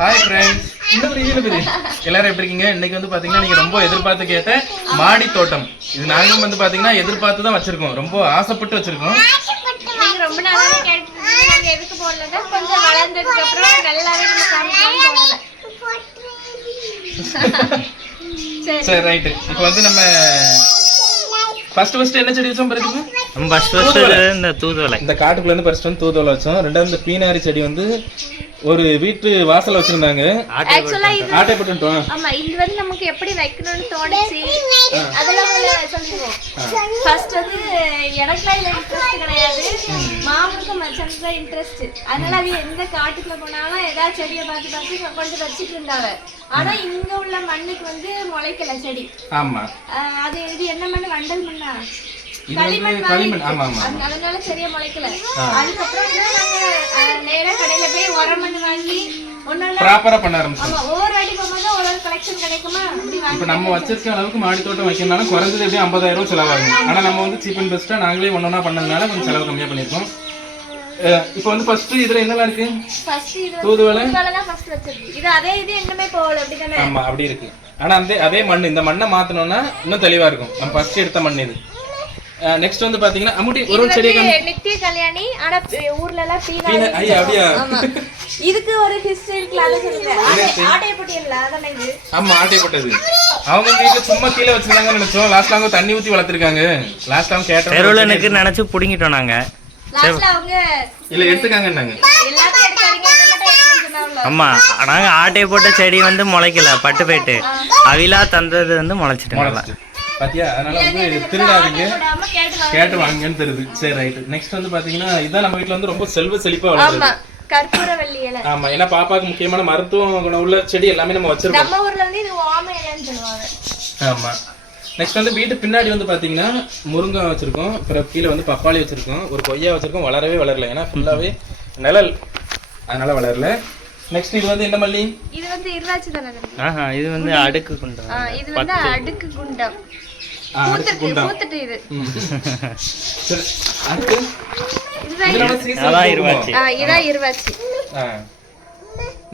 Hi friends, எல்லாரும் எப்படி இருக்கீங்க? இன்னைக்கு வந்து பாத்தீங்கன்னா நீங்க ரொம்ப எதிர்பார்த்து கேட்ட மாடி தோட்டம். இது நாங்களும் வந்து பாத்தீங்கன்னா எதிர்பார்த்து தான் வச்சிருக்கோம், ரொம்ப ஆசைப்பட்டு வச்சிருக்கோம். நீங்க ரொம்ப நாளாவே கேட்டுட்டு நாங்க எதுக்கு போடலன்னா கொஞ்சம் வளர்ந்ததுக்கு அப்புறம் நல்லாவே நம்ம காமிக்கலாம் போடல. சரி ரைட். இப்போ வந்து நம்ம ஃபர்ஸ்ட் என்ன செடி வச்சோம் பாருங்க. நம்ம ஃபர்ஸ்ட் இந்த தூதுவளை, இந்த காட்டுக்குள்ள இருந்து ஃபர்ஸ்ட் வந்து தூதுவளை வச்சோம். ரெண்டாவது இந்த பீனாரி செடி வந்து ஒரு வீட்டு வாசல்ல வச்சிருந்தாங்க. ஆக்சுவலா இது ஆட்டை போட்டுட்டோம். ஆமா, இது வந்து நமக்கு எப்படி வைக்கணும்னு தோணுச்சு அதெல்லாம் சொல்லிடுவோம். ஃபர்ஸ்ட் வந்து எனக்குலாம் இதுல இன்ட்ரெஸ்ட் கிடையாது, மாமனுக்கும் மச்சானுக்கு தான் இன்ட்ரெஸ்ட். அதனால அது எந்த காட்டுக்குள்ள போனாலும் ஏதாவது செடியை பார்த்து பார்த்து கொண்டு வச்சுட்டு இருந்தாங்க. ஆனா இங்க உள்ள மண்ணுக்கு வந்து முளைக்கல செடி. ஆமா, அது இது என்ன மண்ணு? வண்டல் மண்ணா? களிமண். ஆமா ஆமா, அதனால சரியா முளைக்கல. அதுக்கப்புறம் நாங்க நேரா கடையில போய் உரம் மண்ணு வாங்கி ப்ராப்பரா பண்ண ஆரம்பிச்சோம். ஆமா, ஒவ்வொரு அடி போகும்போது ஒரு கலெக்ஷன் கிடைக்குமா? இப்ப நம்ம வச்சிருக்க அளவுக்கு மாடி தோட்டம் வைக்கணும்னாலும் குறைஞ்சது எப்படியும் 50,000 ரூபாய் செலவாகும். ஆனா நம்ம வந்து சீப் அண்ட் பெஸ்டா நாங்களே ஒன்னொன்னா பண்ணதுனால கொஞ்சம் செலவு கம்மியா பண்ணிருக்கோம். இப்போ வந்து ஃபர்ஸ்ட் இதுல என்னலாம் இருக்கு? ஃபர்ஸ்ட் இது தூதுவளை தான் ஃபர்ஸ்ட் வச்சிருக்கு. இது அதே இது எங்கமே போகல, அப்படி தானே? ஆமா, அப்படி இருக்கு. ஆனா அதே மண், இந்த மண்ணை மாத்தணும்னா இன்னும் தெளிவா இருக்கும். நம்ம ஃபர்ஸ்ட் எடுத்த மண் இது. நெக்ஸ்ட் வந்து பாத்தீங்கன்னா அமுட்டி ஒரு செடியை நித்திய கல்யாணி. ஆனா ஊர்ல எல்லாம் ஐயா அப்படியே. இதுக்கு ஒரு ஹிஸ்டரி இருக்குல, அத சொல்லுங்க. ஆட்டை போட்டியல்ல, அதானே இது? ஆமா, ஆட்டை போட்டது. அவங்க வீட்டுல சும்மா கீழே வச்சிருந்தாங்கன்னு நினைச்சோம். லாஸ்ட்ல அவங்க தண்ணி ஊத்தி வளர்த்திருக்காங்க. லாஸ்ட்ல அவங்க கேட்ட தெருவுலனுக்கு நினைச்சு புடிங்கிட்டோம் நாங்க. லாஸ்ட்ல அவங்க இல்ல எடுத்துக்காங்கன்னாங்க. எல்லாத்தையும் எடுக்காதீங்க, மட்டும் எடுத்துன்னு சொன்னாங்க. ஆமா, நாங்க ஆட்டை போட்ட செடி வந்து முளைக்கல, பட்டு போயிட்டு. அவிலா தந்தது வந்து முளைச்சிட்டு பாத்தியா? அதனால வந்து திருடாதீங்க, கேட்டு வாங்கன்னு தெரியுது. சரி ரைட். நெக்ஸ்ட் வந்து பாத்தீங்கன்னா இதான் நம்ம வீட்டுல வந்து ரொம்ப செல்வ செழிப்பா வளருது. கற்பூரவள்ளி இலை. ஆமா, ஏன்னா பாப்பாக்கு முக்கியமான மருத்துவ குணம் உள்ள செடி எல்லாமே நம்ம வச்சிருக்கோம். நம்ம ஊர்ல வந்து இது ஓம இலைன்னு சொல்லுவாங்க. ஆமா. நெக்ஸ்ட் வந்து வீட்டு பின்னாடி வந்து பாத்தீங்கன்னா முருங்கை வச்சிருக்கோம், அப்புறம் கீழே வந்து பப்பாளி வச்சிருக்கோம், ஒரு கொய்யா வச்சிருக்கோம். வளரவே வளரல, ஏன்னா ஃபுல்லாவே நிழல், அதனால வளரல. நெக்ஸ்ட் இது வந்து என்ன மல்லி? இது வந்து இர்ராச்சி தானே? இது வந்து அடுக்கு குண்டம். இது வந்து அடுக்கு குண்டம். பூத்துட்டு இது. சரி, அடுத்து அதான் இருவாச்சி. இதான் இருவாச்சி.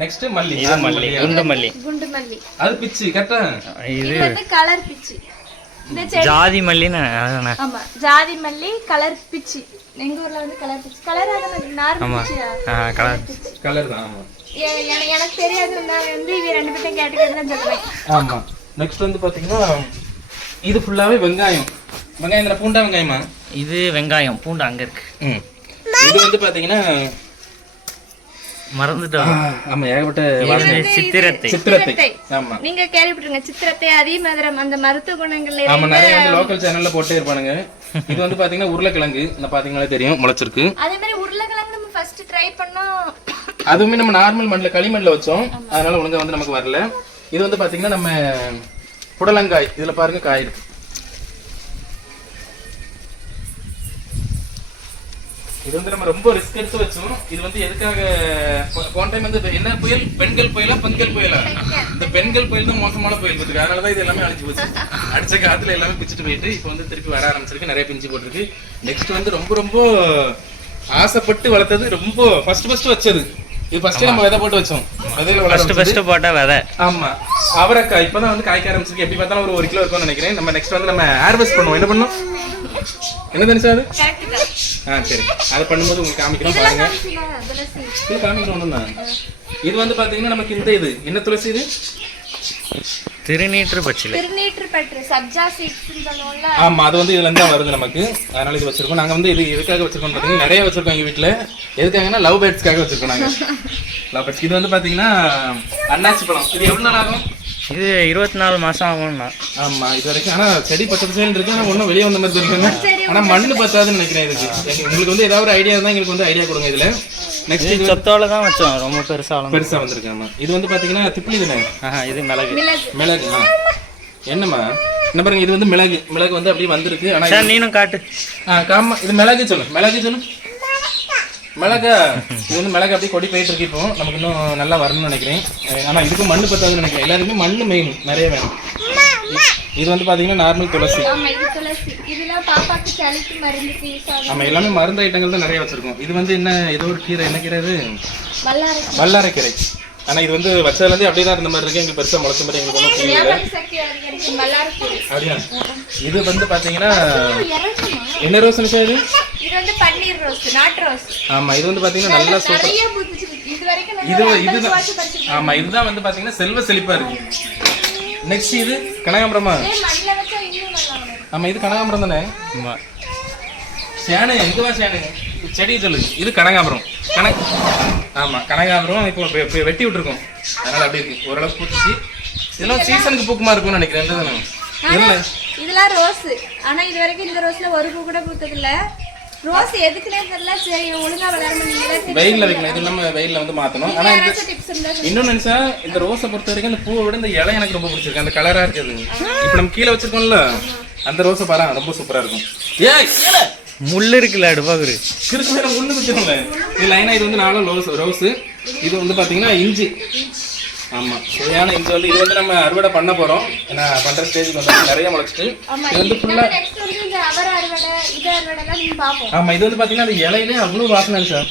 நெக்ஸ்ட் மல்லி. இது மல்லி, குண்டு மல்லி. குண்டு மல்லி. அது பிச்சி கரெக்ட்டா? இது வந்து கலர் பிச்சி. இந்த செடி ஜாதி மல்லின்னு. ஆமா, ஜாதி மல்லி கலர் பிச்சி. எங்க ஊர்ல வந்து கலர் பிச்சி. கலர் ஆன நார்மல் பிச்சியா? கலர் தான். ஆமா, எனக்கு தெரியாது. நான் வந்து இது ரெண்டு பேரும் கேட்டு தான் சொல்றேன். ஆமா. நெக்ஸ்ட் வந்து பாத்தீங்கன்னா இது ஃபுல்லாவே வெங்காயம். வெங்காயம் பூண்டா வெங்காயமா? இது வெங்காயம், பூண்டு அங்க இருக்கு. இது வந்து பாத்தீங்கன்னா மறந்துட்டோம். ஆமா, ஏகப்பட்ட சித்திரத்தை. ஆமா, நீங்க கேள்விப்பட்டிருங்க சித்திரத்தை. அதே மாதிரி அந்த மருத்துவ குணங்கள்ல ஆமா நிறைய வந்து லோக்கல் சேனல்ல போட்டே இருப்பானுங்க. இது வந்து பாத்தீங்கன்னா உருளைக்கிழங்கு, இந்த பாத்தீங்களா தெரியும், முளைச்சிருக்கு. அதே மாதிரி உருளைக்கிழங்கு நம்ம ஃபர்ஸ்ட் ட்ரை பண்ணோம். அதுவுமே நம்ம நார்மல் மண்ணில் களிமண்ணில் வச்சோம், அதனால ஒழுங்கா வந்து நமக்கு வரல. இது வந்து பாத்தீங்கன்னா நம்ம புடலங்காய். இதுல பாருங்க காய் இருக்கு. இது வந்து நம்ம ரொம்ப ரிஸ்க் எடுத்து வச்சோம். இது வந்து எதுக்காக போன டைம் வந்து என்ன புயல்? பெண்கள் புயலா பெண்கள் புயலா? இந்த பெண்கள் புயல் தான் மோசமான புயல் இருக்கு. அதனாலதான் இது எல்லாமே அழிஞ்சு போச்சு. அடிச்ச காத்துல எல்லாமே பிச்சுட்டு போயிட்டு இப்போ வந்து திருப்பி வர ஆரம்பிச்சிருக்கு, நிறைய பிஞ்சு போட்டிருக்கு. நெக்ஸ்ட் வந்து ரொம்ப ரொம்ப ஆசைப்பட்டு வளர்த்தது, ரொம்ப ஃபர்ஸ்ட் வச்சது. இது ஃபர்ஸ்ட் நம்ம விதை போட்டு வச்சோம். விதையில ஃபர்ஸ்ட் போட்ட விதை. ஆமா, அவரைக்காய் இப்பதான் வந்து காய்க்க ஆரம்பிச்சிருக்கு. எப்படி பார்த்தாலும் ஒரு 1 கிலோ இருக்கும்னு நினைக்கிறேன். நம்ம நெக்ஸ்ட் வந்து நம்ம ஹார்வெஸ்ட் பண்ணுவோம். என்ன பண்ணும்? என்ன தெரிஞ்சா அது? சரி, அதை பண்ணும்போது உங்களுக்கு காமிக்கிறோம் பாருங்க. இது காமிக்கிறோம் ஒண்ணுதான். இது வந்து பாத்தீங்கன்னா நமக்கு இந்த இது என்ன துளசி? இது திருநீற்று பச்சிலை. திருநீற்று பற்று சப்ஜா சீட்ஸ்னு சொல்லுவோம்ல. ஆமா, அது வந்து இதுல இருந்து வருது நமக்கு. அதனால இது வச்சிருக்கோம். நாங்க வந்து இது எதுக்காக வச்சிருக்கோம் பாத்தீங்கன்னா நிறைய வச்சிருக்கோம் எங்க வீட்டுல. எதுக்காகன்னா லவ் பேர்ட்ஸ்க்காக வச்சிருக்கோம் நாங்க. Love birds. இது வந்து பாத்தீங்கன்னா அன்னாச்சி பழம். இது எவ்வளவு நாள் ஆகும்? இது 24 மாசம் ஆகும்னா. ஆமா, இது வரைக்கும். ஆனா செடி பச்சை பச்சைன்னு இருக்கு, ஆனா ஒன்னும் வெளியே வந்த மாதிரி இருக்குங்க. ஆனா மண்ணு பத்தாதுன்னு நினைக்கிறேன் இதுக்கு. உங்களுக்கு வந்து ஏதாவது ஒரு ஐடியா இருந்தா எங்களுக்கு வந்து ஐடியா கொடுங்க. இதுல நெக்ஸ்ட் இது சொத்தோல தான் வச்சோம், ரொம்ப பெருசா வந்திருக்கு. ஆமா, இது வந்து பாத்தீங்கன்னா திப்பிலி தானே? இது மிளகு. மிளகு. என்னம்மா என்ன பாருங்க, இது வந்து மிளகு. மிளகு வந்து அப்படியே வந்திருக்கு. ஆனா நீனும் காட்டு. காமா, இது மிளகு சொல்லு. மிளகு சொல்லு. மிளகா. இது வந்து மிளகு அப்படியே கொடி போயிட்டு இருக்கு. இப்போ நமக்கு இன்னும் நல்லா வரணும்னு நினைக்கிறேன். ஆனா இதுக்கு மண்ணு பத்தாதுன்னு நினைக்கிறேன். எல்லாருக்குமே மண்ணு மெயின் நிறைய வேணும். இது வந்து பாத்தீங்கன்னா நார்மல் துளசி. ஆமா, இது துளசி. இதெல்லாம் பாப்பாக்கு சளிக்கு மருந்துக்கு யூஸ் ஆகும். ஆமா, எல்லாமே மருந்து ஐட்டங்கள் தான் நிறைய வச்சிருக்கோம். இது வந்து என்ன, ஏதோ ஒரு கீரை. என்ன கீரை இது? வல்லாரை. வல்லாரை கீரை. ஆனா இது வந்து வச்சதுல இருந்து அப்படியே தான் இருந்த மாதிரி இருக்கு. எங்களுக்கு பெருசா முளைச்ச மாதிரி எங்களுக்கு ஒன்றும் புரியல. ஞாபக சக்தி அதிகரிக்கும், நல்லா இருக்கு. அப்படியா? இது வந்து பாத்தீங்கன்னா என்ன ரோஸ் நிஷா இது? இது வந்து பன்னீர் ரோஸ், நாட்டு ரோஸ். ஆமா, இது வந்து பாத்தீங்கன்னா நல்லா சூப்பர். நிறைய பூத்துச்சு. இது வரைக்கும் இது நம்ம இதுதான் வாட்ச் பண்ணிருக்கோம். ஆமா, இதுதான் வந்து பாத்தீங்கன்னா செல்வ செழிப்பா இருக்கு. நெக்ஸ்ட் இது கனகாம்பரமா? மண்ணில வச்சா இன்னும் நல்லா வளரும். ஆமா, இது கனகாம்பரம் தானே? சேனு எங்கவா சேனு செடி சொல்லு. இது கனகாம்பரம். ஆமா, கனகாம்பரம் இப்போ வெட்டி விட்டுருக்கோம், அதனால அப்படி இருக்கு. ஓரளவுக்கு பூத்துச்சு. இதெல்லாம் சீசனுக்கு பூக்குமா இருக்கும்னு நினைக்கிறேன். இல்லை, இதெல்லாம் ரோஸ். ஆனா இது வரைக்கும் இந்த ரோஸ்ல ஒரு பூ கூட பூத்தது இல்ல. ரோஸ் எதுக்குனே தெரியல. சரி, ஒழுங்கா வளரணும். நீங்களே வெயில்ல வைக்கணும். இது நம்ம வெயில்ல வந்து மாத்தணும். ஆனா இந்த டிப்ஸ் இருந்தா இன்னொன்னு நினைச்சா, இந்த ரோஸை பொறுத்த வரைக்கும் இந்த பூவை விட இந்த இலை எனக்கு ரொம்ப பிடிச்சிருக்கு. அந்த கலரா இருக்குது. இப்ப நம்ம கீழே வச்சிருக்கோம்ல, அந்த ரோஸை பாரு, ரொம்ப சூப்பரா இருக்கும். முள்ளு இருக்குல்ல அடுப்பாக்குரு கிறுக்கு மேல முள்ளு குத்திடும்ல. இது லைனா இது வந்து 4 ரோஸ். இது வந்து பாத்தீங்கன்னா இஞ்சி. ஆமா, சரியான இஞ்சி வந்து இது வந்து நம்ம அறுவடை பண்ண போறோம். ஏன்னா பண்ற ஸ்டேஜுக்கு வந்து நிறைய முளைச்சிட்டு இது வந்து ஃபுல்லா. நெக்ஸ்ட் வந்து இந்த அவரை அறுவடை, இது அறுவடைலாம் நீங்க பாப்போம். ஆமா, இது வந்து பாத்தீங்கன்னா அந்த இலையிலே அவ்வளவு வாசனை சார்.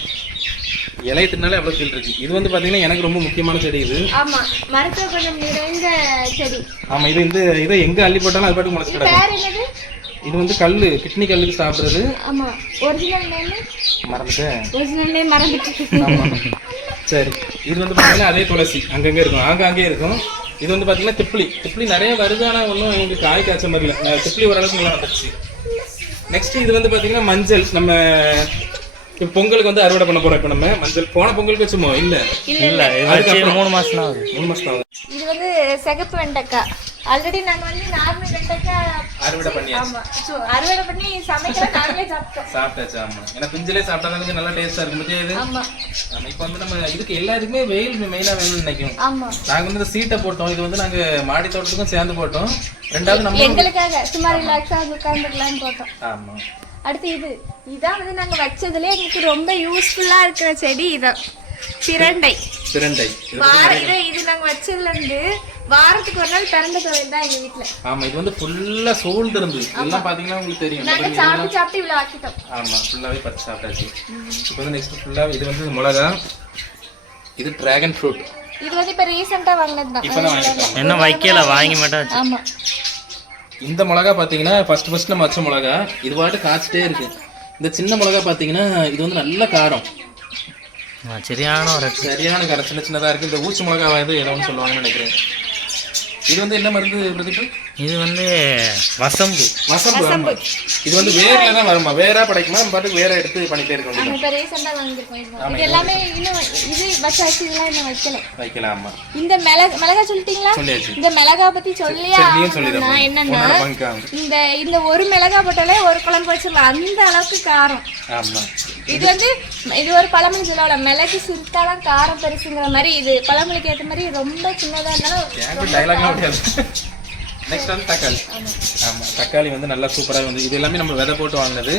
இலையை தின்னாலே அவ்வளவு ஃபீல் இருக்கு. இது வந்து பாத்தீங்கன்னா எனக்கு ரொம்ப முக்கியமான செடி இது. ஆமா, மருத்துவ குணம் நிறைந்த செடி. ஆமா, இதை எங்க அள்ளி போட்டாலும் அது பாட்டுக்கு முளைச்சு கிடக்கும். பேர் என்னது? இது வந்து கல்லு, கிட்னி கல்லுக்கு சாப்பிடுறது. ஆமா, ஒரிஜினல் நேம் மறந்துட்டேன். ஒரிஜினல் நேம் மறந்துட்டேன். ஆமா, சரி. இது வந்து பாத்தீங்கன்னா அதே துளசி அங்கங்கே இருக்கும், ஆங்காங்கே இருக்கும். இது வந்து பாத்தீங்கன்னா திப்ளி நிறைய வருது. ஆனா ஒன்றும் எங்களுக்கு காய் காய்ச்ச மாதிரி இல்லை. திப்ளி ஓரளவுக்கு நல்லா வந்துருச்சு. நெக்ஸ்ட் இது வந்து பாத்தீங்கன்னா மஞ்சள். நம்ம இப்போ பொங்கலுக்கு வந்து அறுவடை பண்ண போறோம். இப்போ நம்ம மஞ்சள் போன பொங்கலுக்கு வச்சுமோ இல்ல 3 மாசம் ஆகுது. 3 மாசம் ஆகுது. இது வந்து சிகப்பு வெண்டைக்காய். ஆல்ரெடி நாங்க வந்து நார்மல் வெண்டைக்காய் அறுவடை பண்ணியாச்சு. ஆமா, அறுவடை பண்ணி சமைக்கிற நாங்களே சாப்பிட்டாச்சு. ஆமா, ஏன்னா பிஞ்சிலே சாப்பிட்டா கொஞ்சம் நல்லா டேஸ்டா இருக்கும். பத்தியா இது? ஆமா, இப்போ வந்து நம்ம இதுக்கு எல்லாத்துக்குமே வெயில் மெயினா வேணும்னு நினைக்கும். ஆமா. நாங்க வந்து சீட்டை போட்டோம். இது வந்து நாங்க மாடி தோட்டத்துக்கும் சேர்ந்து போட்டோம். ரெண்டாவது நம்ம எங்களுக்காக சும்மா ரிலாக்ஸா உட்கார்ந்துக்கலாம்னு போட்டோம். ஆமா. அடுத்து இதான் வந்து நாங்க வச்சதுல எங்களுக்கு ரொம்ப யூஸ்ஃபுல்லா இருக்கிற செடி இதான், பிரண்டை. இது நாங்க வச்சதுல இருந்து வாரத்துக்கு ஒரு நாள் பிறந்த கோயில் தான் எங்க வீட்டுல. ஆமா, இது வந்து ஃபுல்லா சோல்டு இருந்து எல்லாம் பாத்தீங்கன்னா உங்களுக்கு தெரியும். நாங்க சாப்பிட்டு இவ்வளவு ஆக்கிட்டோம். ஆமா, ஃபுல்லாவே பறிச்சு சாப்பிட்டாச்சு. இப்போ வந்து நெக்ஸ்ட் ஃபுல்லா இது வந்து மிளகா. இது டிராகன் ஃப்ரூட். இது வந்து இப்ப ரீசெண்டா வாங்குனது தான். இப்பதான் வாங்கிட்டோம். என்ன வைக்கல, வாங்கி மட்டும். ஆமா, இந்த மிளகா பாத்தீங்கன்னா ஃபர்ஸ்ட் நம்ம வச்ச மிளகா. இது பாட்டு காய்ச்சிட்டே இருக்கு. இந்த சின்ன மிளகா பாத்தீங்கன்னா இது வந்து நல்ல காரம். சரியான காரம். சின்னதா இருக்கு. இந்த ஊச்சி மிளகாவா இது ஏதோ ஒன்று சொல்லுவாங்கன்னு நினைக்கிறேன். இது வந்து என்ன மருந்து பிரதீப்? இது வந்து வசம்பு. ஆமா. இது வந்து வேர்ல தான் வருமா? வேறா படைக்குமா? நம்ம பாட்டுக்கு வேற எடுத்து பண்ணிட்டே இருக்க வேண்டியது. இப்ப ரீசெண்டா வாங்கிருக்கோம். இது எல்லாமே இன்னும் இது வச்சாச்சு. இதெல்லாம் இன்னும் வைக்கல. ஆமா. இந்த மிளகா சொல்லிட்டீங்களா? இந்த மிளகா பத்தி சொல்லியா என்னன்னா, இந்த ஒரு மிளகா போட்டாலே ஒரு குழம்பு வச்சிடலாம், அந்த அளவுக்கு காரம். ஆமா. இது ஒரு பழமொழி சொல்லல, மிளகு சுருத்தாலும் காரம் பெருசுங்கிற மாதிரி. இது பழமொழிக்கு ஏற்ற மாதிரி ரொம்ப சின்னதா இருந்தாலும். நெக்ஸ்ட் வந்து தக்காளி. ஆமா, தக்காளி வந்து நல்லா சூப்பரா வந்து இது எல்லாமே நம்ம விதை போட்டு வாங்கினது.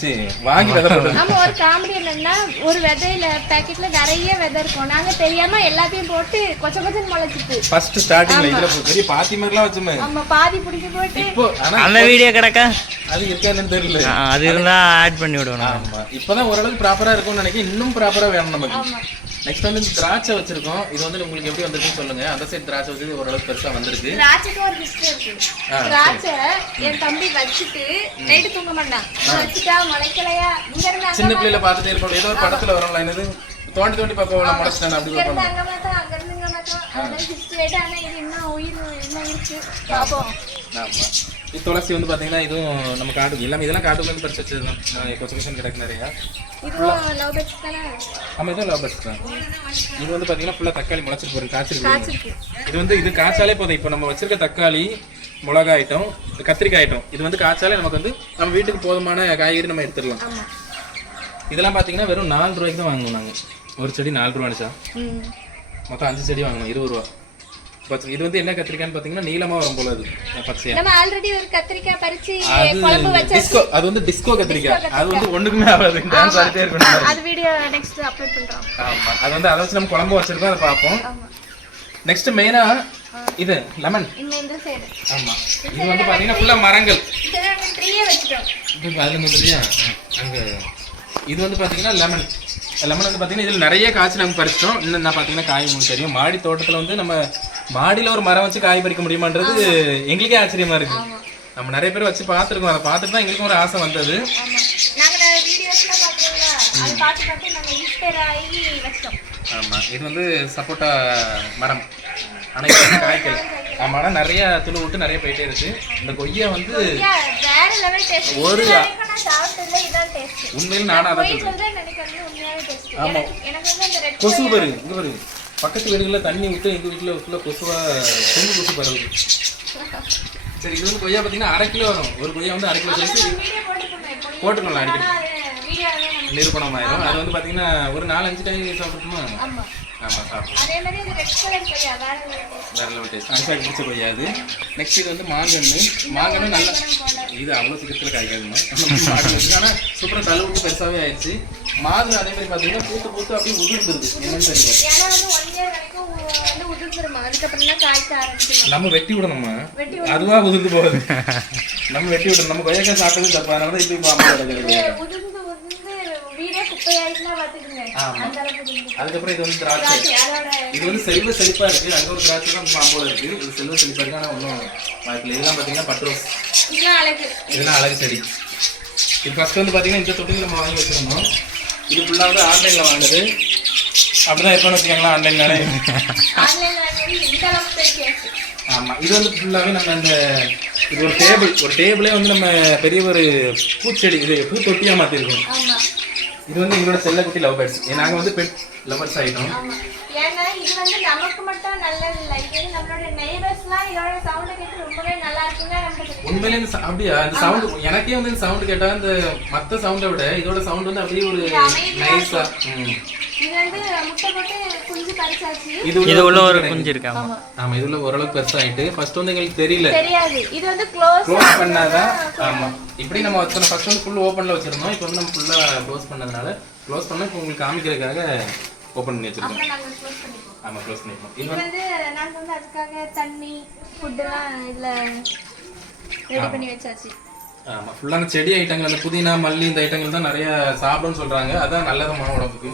சரி, வாங்கி விதை போட்டு. ஆமா, ஒரு காமெடி என்னன்னா, ஒரு விதையில பாக்கெட்ல நிறைய விதை இருக்கும். நாங்க தெரியாம எல்லாத்தையும் போட்டு கொச்சன்னு முளைச்சிட்டு ஃபர்ஸ்ட் ஸ்டார்டிங்ல இதுல பெரிய பாத்தி மாதிரிலாம் வச்சோமே. ஆமா, பாதி புடிச்சு போட்டு. இப்போ அந்த வீடியோ கிடக்கா? அது இருக்கான்னு தெரியல. அது இருந்தா ஆட் பண்ணி விடுவோம். ஆமா, இப்பதான் ஓரளவுக்கு ப்ராப்பரா இருக்கும்னு நினைக்கிறேன். இன்னும் ப்ராப்பரா வேணும் நமக்கு. நெக்ஸ்ட் வந்து திராட்சை வச்சிருக்கோம். இது வந்து உங்களுக்கு எப்படி வந்திருக்குன்னு சொல்லுங்க. அந்த சைடு திராட்சை வச்சு ஓரளவுக்கு பெருசா வந்திருக்கு. திராட்சைக்கு ஒரு ஹிஸ்டரி இருக்கு. திராட்சை என் தம்பி வச்சுட்டு நைட்டு தூங்க மாட்டான். வச்சுட்டா முளைக்கலையா, இங்க இருந்து சின்ன பிள்ளைல பார்த்துட்டே இருப்போம். ஏதோ ஒரு படத்துல வரும்ல, என்னது தோண்டி பார்ப்போம் முளைச்சிட்டான் அப்படி பார்ப்போம். அங்க மாட்டோம், அங்க இருந்து இங்க மாட்டோம். அதெல்லாம் ஹிஸ்டரி. ஆனா இது இன்னும் உயிர் இன்னும் இருக்கு, பாப்போம். ஆமா, இது துளசி வந்து பாத்தீங்கன்னா இதுவும் நம்ம காட்டு எல்லாமே இதெல்லாம் காட்டுக்குள்ள இருந்து பறிச்சு வச்சதுதான். கொச்சுக்கேஷன் கிடக்கு நிறையா. இதுவும் லவ் பேர்ட்ஸ் தானே? ஆமா, இதுவும் லவ் பேர்ட்ஸ் தான். இது வந்து பாத்தீங்கன்னா ஃபுல்லா தக்காளி முளைச்சிட்டு போயிருக்கு, காய்ச்சிருக்கு. இது வந்து இது காய்ச்சாலே போதும். இப்போ நம்ம வச்சிருக்க தக்காளி, மிளகா ஐட்டம், கத்திரிக்காய் ஐட்டம், இது வந்து காய்ச்சாலே நமக்கு வந்து நம்ம வீட்டுக்கு போதுமான காய்கறி நம்ம எடுத்துடலாம். இதெல்லாம் பாத்தீங்கன்னா வெறும் 4 ரூபாய்க்கு தான் வாங்கணும். நாங்க ஒரு செடி 4 ரூபா நினைச்சா மொத்தம் 5 செடி வாங்கணும், 20 ரூபா. இது வந்து என்ன கத்திரிக்காய்னு பாத்தீங்கன்னா நீளமா வரும் போல. அது பச்சையா நம்ம ஆல்ரெடி ஒரு கத்திரிக்காய் பறிச்சு குழம்பு வச்சாச்சு. அது வந்து டிஸ்கோ கத்திரிக்காய். அது வந்து ஒண்ணுக்குமே ஆகாது, டான்ஸ் ஆடிட்டே இருக்கணும். அது வீடியோ நெக்ஸ்ட் அப்லோட் பண்றோம். ஆமா, அது வந்து அத வச்சு நம்ம குழம்பு வச்சிருக்கோம், அதை பாப்போம். நெக்ஸ்ட் மெயினா இது லெமன். இந்த சைடு. ஆமா, இது வந்து பாத்தீங்கன்னா ஃபுல்லா மரங்கள். இதெல்லாம் ட்ரீயே வச்சிட்டோம். இது அதுல வந்துறியா அங்க. இது வந்து பாத்தீங்கன்னா லெமன். லெமன் வந்து பார்த்தீங்கன்னா இதில் நிறைய காய்ச்சி நம்ம பறிச்சிட்டோம். இன்னும் நான் பார்த்தீங்கன்னா காய் உங்களுக்கு தெரியும், மாடி தோட்டத்தில் வந்து நம்ம மாடியில் ஒரு மரம் வச்சு காய் பறிக்க முடியுமான்றது எங்களுக்கே ஆச்சரியமா இருக்கு. நம்ம நிறைய பேர் வச்சு பார்த்துருக்கோம், அதை பார்த்துட்டு தான் எங்களுக்கும் ஒரு ஆசை வந்தது. ஆமாம், இது வந்து சப்போட்டா மரம், ஆனால் இது காய்க்கல். ஆமாம், ஆனால் நிறைய துளு விட்டு நிறைய போயிட்டே இருக்கு. இந்த கொய்யா வந்து ஒரு உண்மையில் நானும் அதை ஆமாம் கொசு பாரு, இங்கே பாரு பக்கத்து வீடுகளில் தண்ணி விட்டு எங்கள் வீட்டில் ஃபுல்லாக கொசுவாக கொசு பரவுது. சரி, இது வந்து கொய்யா பார்த்தீங்கன்னா 1/2 கிலோ வரும். ஒரு கொய்யா வந்து 1/2 கிலோ சேர்த்து போட்டுக்கலாம், அடிக்கடி நிரூபணம் ஆயிரும். அது வந்து பார்த்தீங்கன்னா ஒரு 4-5 டைம் சாப்பிட்டுமா? ஆமாம், சாப்பிடுவோம். வேற லெவல் டேஸ்ட், அனுசாக்கு பிடிச்ச கொய்யா அது. நெக்ஸ்ட் இது வந்து மாங்கன்னு நல்லா, இது அவ்வளோ சீக்கிரத்தில் காய்க்காதுமா, ஆனால் சூப்பராக தலை விட்டு பெருசாகவே ஆயிடுச்சு. மாதுளை அதே மாதிரி பார்த்தீங்கன்னா பூத்து அப்படியே உதிர்ந்துருது, என்னன்னு தெரியல. நம்ம வெட்டி விடணுமா? அதுவா உதிர்ந்து போகுது. நம்ம வெட்டி விடணும். நம்ம கொய்யாக்காய் சாப்பிட்டது தப்பு, அதனால தான் இப்போ அதுக்கப்புறம் இது வந்து திராட்சை. இது வந்து செல்வ செழிப்பா இருக்கு. அங்க ஒரு திராட்சை தான் பாம்போல இருக்கு. இது செல்வ செழிப்பா இருக்கு, ஆனா ஒன்றும் வாய்ப்பில்லை. இதெல்லாம் பார்த்தீங்கன்னா பட்ரோஸ், இதெல்லாம் அழகு செடி. இது ஃபர்ஸ்ட் வந்து பார்த்தீங்கன்னா இந்த தொட்டில் நம்ம வாங்கி வச்சிருந்தோம். இது ஃபுல்லாக வந்து ஆன்லைனில் வாங்கினது. அப்படிதான் எப்போன்னு வச்சுக்கோங்களா, ஆன்லைன்லானே. ஆமாம், இது வந்து ஃபுல்லாகவே நம்ம இந்த இது ஒரு டேபிளே வந்து நம்ம பெரிய ஒரு பூச்செடி, இது பூத்தொட்டியாக மாற்றிருக்கோம். இது வந்து எங்களோட செல்லக்குட்டி லவ் பேர்ட்ஸ். நாங்கள் வந்து பெட் லவர்ஸ் ஆகிட்டோம். ஏன்னா இது வந்து நமக்கு மட்டும் நல்லது இல்லை, இது நம்மளோட நெய்பர்ஸ்லாம் இதோட சவுண்ட் கேட்டு ரொம்பவே நல்லா இருக்குங்க. உண்மையிலே அப்படியா? இந்த சவுண்ட் எனக்கே வந்து இந்த சவுண்ட் கேட்டா இந்த மற்ற சவுண்டை விட இதோட சவுண்ட் வந்து அப்படியே ஒரு நைஸா. இது வந்து முட்டை போட்டு குஞ்சு பறிச்சாச்சு. இது உள்ள ஒரு குஞ்சு இருக்கு. ஆமா, இது உள்ள ஓரளவுக்கு பெருசாயிட்டு. ஃபர்ஸ்ட் வந்து எங்களுக்கு தெரியாது. இது வந்து க்ளோஸ் பண்ணாதான். ஆமா, இப்படி நம்ம வச்சோம். ஃபர்ஸ்ட் வந்து ஃபுல் ஓபன்ல வச்சிருந்தோம். இப்போ வந்து நம்ம ஃபுல்லா க்ளோஸ் பண்ணதுனால க்ளோஸ் பண்ணா இப்போ உங்களுக்கு காமிக்கிறதுக்காக ஓபன் பண்ணி வச்சிருக்கோம். ஆமா, க்ளோஸ் பண்ணிப்போம். இது வந்து நாங்க வந்து அதுக்காக தண்ணி ஃபுட் எல்லாம் இதுல ரெடி பண்ணி வச்சாச்சு. ஆமா, ஃபுல்லா அந்த செடி ஐட்டங்கள், அந்த புதினா மல்லி இந்த ஐட்டங்கள் தான் நிறைய சாப்பிடும்னு சொல்றாங்க. அதான் நல்லதுமான உடம்புக்கு.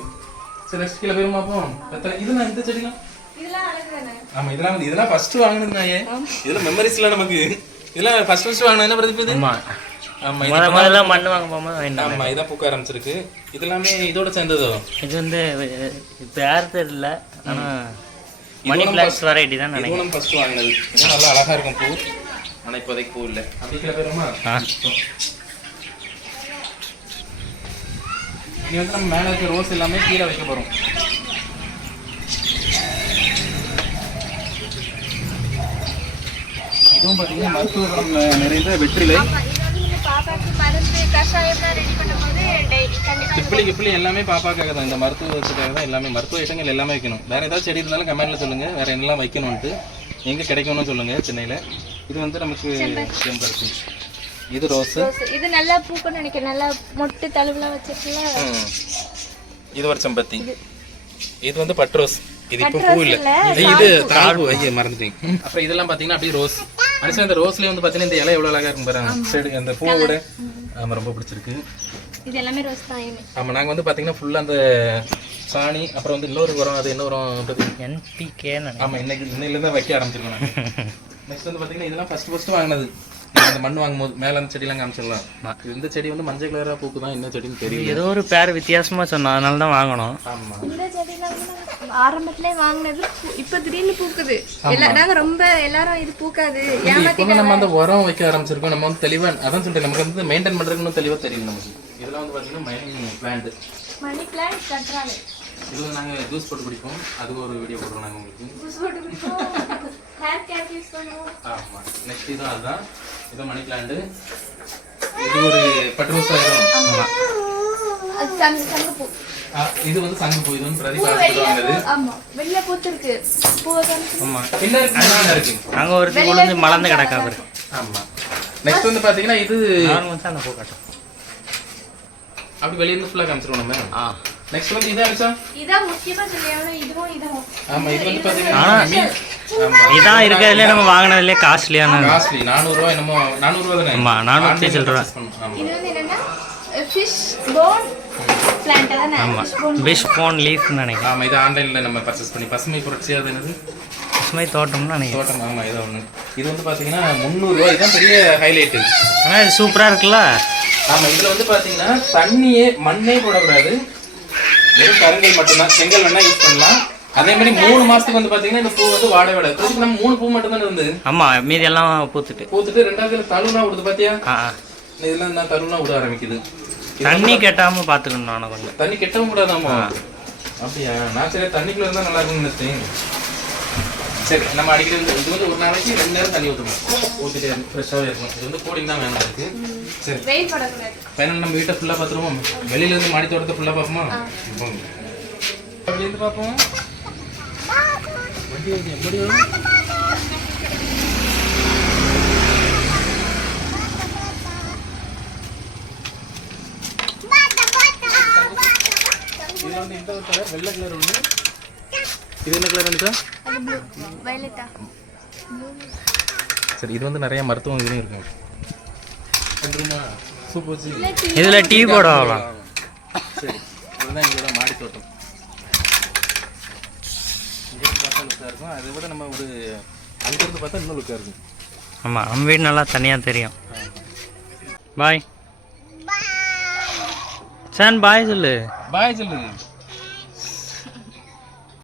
சரி, நெக்ஸ்ட் கீழே போயிருமா? அப்போ இதெல்லாம் இந்த செடிலாம் இதெல்லாம் அழகுதானே? ஆமா, இதெல்லாம் ஃபர்ஸ்ட் வாங்குனது நாயே. இதெல்லாம் மெமரிஸ்ல நமக்கு. இதெல்லாம் ஃபர்ஸ்ட் வாங்குனது என்ன பிரதிபதி? ஆமா, முதல்ல மண்ணு வாங்க போகும்போது. ஆமா, இதான் பூக்க ஆரம்பிச்சிருக்கு. இதெல்லாமே இதோட சேர்ந்ததோ? இது வந்து பேர் தெரியல, ஆனா மணி பிளான்ஸ் வெரைட்டி தான் நினைக்கிறேன். இதுவும் ஃபர்ஸ்ட் வாங்குனது. இது நல்லா அழகா இருக்கும் பூ, ஆனா இப்போதைக்கு பூ இல்ல. அப்படி கீழே போயிருமா? இனி வந்து நம்ம மேலே இருக்க ரோஸ் எல்லாமே கீழே வைக்க போறோம். இதுவும் பார்த்தீங்கன்னா மருத்துவ குணம் நிறைந்த வெற்றிலை. திப்பிலி எல்லாமே பாப்பாக்காக தான், இந்த மருத்துவத்துக்காக தான். எல்லாமே மருத்துவ ஐட்டங்கள் எல்லாமே வைக்கணும். வேற ஏதாவது செடி இருந்தாலும் கமெண்ட்ல சொல்லுங்க, வேற என்னெல்லாம் வைக்கணும்ட்டு, எங்க கிடைக்கும்னு சொல்லுங்க சென்னையில. இது வந்து நமக்கு செம்பருத்தி, இது ரோஸ். இது நல்லா பூக்குன்னு நினைக்கிறேன், நல்லா மொட்டு தழுவுலாம் வச்சிருக்கல. இது ஒரு செம்பருத்தி. இது வந்து பட்ரோஸ். இது இப்போ பூ இல்ல, இது தாழ்வு ஐயே மறந்துட்டீங்க. அப்புறம் இதெல்லாம் பாத்தீங்கன்னா அப்படியே ரோஸ். மனுஷன் இந்த ரோஸ்லயே வந்து பாத்தீங்கன்னா இந்த இலை எவ்வளவு அழகா இருக்கும் பாருங்க, செடி அந்த பூவோட. ஆமா, ரொம்ப பிடிச்சிருக்கு. இது எல்லாமே ரோஸ் தான். ஆமா, நாங்க வந்து பாத்தீங்கன்னா ஃபுல்லா அந்த சாணி, அப்புறம் வந்து இன்னொரு உரம், அது என்ன உரம்? NPK. ஆமா, இன்னையில இருந்து வைக்க ஆரம்பிச்சிருக்கோம் நாங்க. நெக்ஸ்ட் வந்து பாத்தீங்கன்னா இதெல்லாம் ஃபர்ஸ்ட் வாங்கினது. அந்த மண் வாங்கும்போது மேல அந்த செடியெல்லாம் காமிச்சிடலாம். இந்த செடி வந்து மஞ்சள் கலரா பூக்கு தான், என்ன செடின்னு தெரியல. ஏதோ ஒரு பேர் வித்தியாசமா சொன்னா, அதனால தான் வாங்கணும். ஆமா, இந்த செடிலாம் ஆரம்பத்திலே வாங்கினது, இப்ப திடீர்னு பூக்குது. நாங்க ரொம்ப எல்லாரும் இது பூக்காது ஏமாத்திட்டாங்க. நம்ம அந்த உரம் வைக்க ஆரம்பிச்சிருக்கோம். நம்ம வந்து தெளிவா, அதான் சொல்றேன், நமக்கு வந்து மெயின்டைன் பண்றதுக்கு தெளிவா தெரியல நமக்கு. இதெல்லாம் வந்து பாத்தீங்கன்னா மணி பிளான்ட் கட்டுறாங்க. இது நாங்க ஜூஸ் போட்டு குடிப்போம். அது ஒரு வீடியோ போடுறோம் நாங்க உங்களுக்கு. ஜூஸ் போட்டு குடிப்போம், ஹேர் கேர் யூஸ் பண்ணுவோம். ஆமா, நெக்ஸ்ட் இது அதுதான். இது மணி பிளான்ட். இது ஒரு பட்ரோஸ் ஆயிரும். ஆமா, அது சங்குப்பூ. இது வந்து சங்குப்பூ. இது வந்து பிரதீப் ஆடுறது. ஆமா, வெளிய பூத்திருக்கு. பூ வந்து ஆமா, என்ன இருக்கு? அங்க ஒரு பூ வந்து மலர்ந்து கிடக்கா பாரு. ஆமா, நெக்ஸ்ட் வந்து பாத்தீங்கன்னா இது நார்மலா அந்த பூ காட்டும். அப்படி வெளிய இருந்து ஃபுல்லா காமிச்சிரோம் நம்ம. நெக்ஸ்ட் வந்து இதா அடிச்சா? இதா முக்கியமா சொல்லியானே, இதுவும். ஆமா, இது வந்து பாத்தீங்கன்னா இதான் இருக்கிறதுல நம்ம வாங்குனதுலயே காஸ்ட்லியான. காஸ்ட்லி 400 ரூபாய் என்னமோ. 400 ரூபாய் தானே? ஆமா, 400 சில்லற. இது வந்து என்னன்னா ஃபிஷ் போன் பிளான்ட் தானே ஆமாம் பிஷ் போன் லீஃப்னு நினைக்கிறேன். ஆமா இது ஆன்லைன்ல நம்ம பர்ச்சேஸ் பண்ணி பசுமை புரட்சி அது என்னது பசுமை தோட்டம்னு நினைக்கிறேன். தோட்டம் ஆமா ஏதோ ஒன்று. இது வந்து பார்த்தீங்கன்னா 300 ரூபாய் தான் பெரிய ஹைலைட்டு. ஆனால் இது சூப்பராக இருக்குல்ல. ஆமா இதுல வந்து பார்த்தீங்கன்னா தண்ணியே மண்ணே போடக்கூடாது, வெறும் கருங்கல் மட்டும்தான். செங்கல் வேணா யூஸ் பண்ணலாம். அதே மாதிரி 3 மாசத்துக்கு வந்து பார்த்தீங்கன்னா இந்த பூ வந்து வாட விடாது. இப்போதைக்கு நம்ம 3 பூ மட்டும் தான் இருந்து ஆமாம் மீதி எல்லாம் பூத்துட்டு ரெண்டாவது தழுனா விடுது பார்த்தியா? ஆ இதெல்லாம் நான் தழுனா விட ஆரம்பிக்குது. தண்ணி கெட்டாமல் பார்த்துக்கணும் நானும் கொஞ்சம். தண்ணி கெட்டவும் கூடாதாமா? அப்படியா? நான் சரி தண்ணிக்குள்ள இருந்தால் நல்லா இருக்கும்னு நினைச்சேன். சரி நம்ம அடிக்கடி வந்து இது வந்து ஒரு நாளைக்கு 2 நேரம் தண்ணி ஊற்றணும். ஊற்றிட்டு ஃப்ரெஷ்ஷாகவே இருக்கும். இது வந்து கூலிங் தான் வேணும் இருக்கு. சரி வெயில் படக்கூடாது. ஃபைனல் நம்ம வீட்டை ஃபுல்லாக பார்த்துருவோம். வெளியிலேருந்து மாடி தோட்டத்தை ஃபுல்லாக பார்ப்போமா? அப்படிருந்து பார்ப்போம். வண்டி வருது எப்படி வரும்? இது வந்து இந்த ஒரு கலர் வெள்ளை கலர் ஒன்று. இது என்ன கலர் வந்துச்சா? வயலட்டா. சரி இது வந்து நிறைய மருத்துவம் இதுவும் இருக்கும். சூப் வச்சு இதில் டீ போட ஆகலாம். சரி இதுதான் எங்களோட மாடி தோட்டம். இங்கேருந்து பார்த்தா லுக்காக இருக்கும். அதை விட நம்ம ஒரு அங்கேருந்து பார்த்தா இன்னும் லுக்காக இருக்கும். ஆமாம் நம்ம வீடு நல்லா தனியாக தெரியும். பாய் சான் பாய் சொல்லு. பாய் சொல்லு.